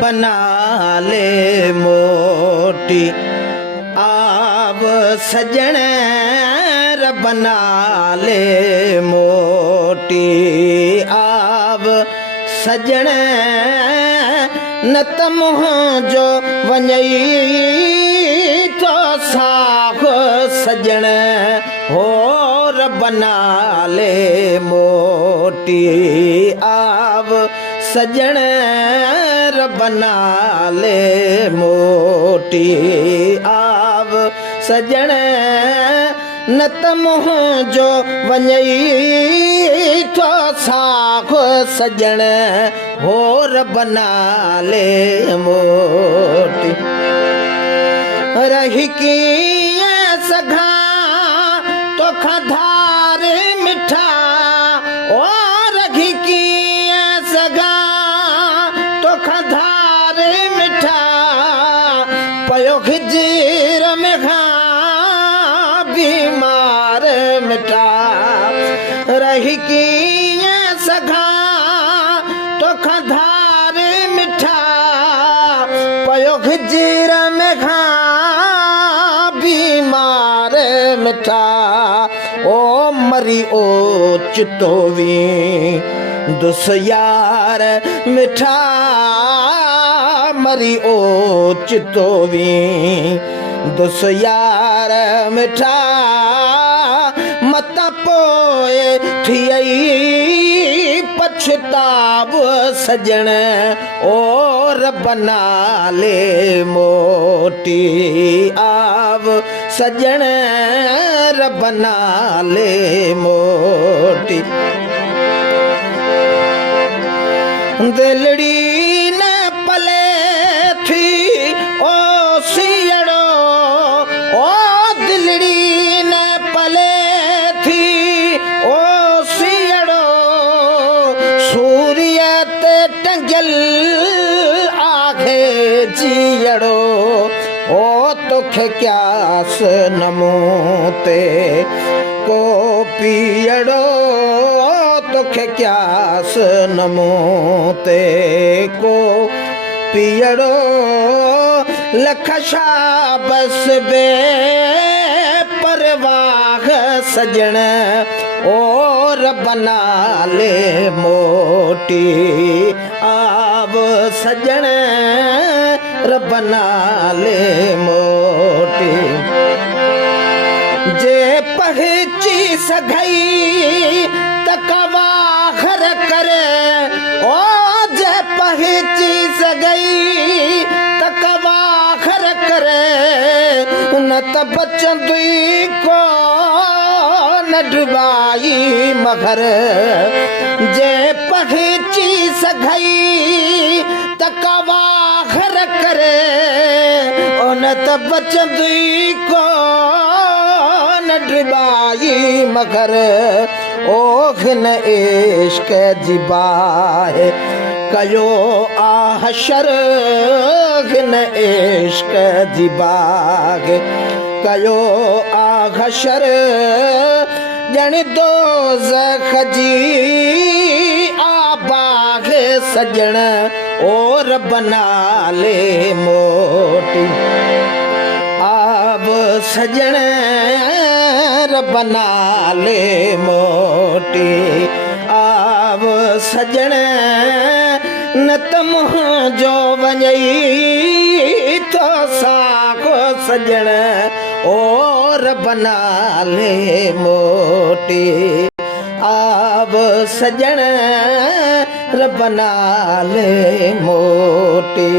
बना ले मोटी आव सजण बना ले मोटी आव सजण न त मुंहिंजो वञई तो साख सजण होर बना ले मोटी आव सजण बना ले मोटी आव सजण न त मुंहिंजो वञई तो साख सजण होर बना ले मोटी रही कीअं सघां तोखां धार मिठा ओ रही कीअं सघां तोखां धार मिठा पयो खिजीर में खां बीमार मिठा रही कीअं सघां तोखां धार मिठा पयो खिजीर में खां बीमार मिठा ओ मरी ओ चितोवी दुस यार मिठा मरी ओ चितोवी दुस यार मिठा मत पोए थियई पछताव सजण और बना ले मोटी आव सजण बना ले मोटी दिलड़ी न पले थी ओ सियड़ो ओ दिलड़ी न पले थी ओ सियड़ो सूर्य ते टंगल आखे जियड़ो ओ तोखे क्यास नमो ते को पियड़ो तोखे क्यास नमो ते को पियड़ो लख शाबस बे परवाह सजण और बना ले मोटी आव सजण बना ले मोटी जे पहची सघई तकवाखर करे ओ जे पहची सघई तकवाखर करे न त बचंदुई को न डुबाई मगर जे पहची सघई तकवाखर करे ओ न त बचंदुई को न डुबाई मगर ओ घिन इश्क जी बाहे कयो आहशर घिन इश्क जी बाहे कयो आहशर ॼण दोज़ख जी आबाग सजण और बना ले मोटी आब सजण बना ले मोटी आव सजण न त मुंहिंजो वञई तो साखो सजण और बना ले मोटी आव सजण बना ले मोटी।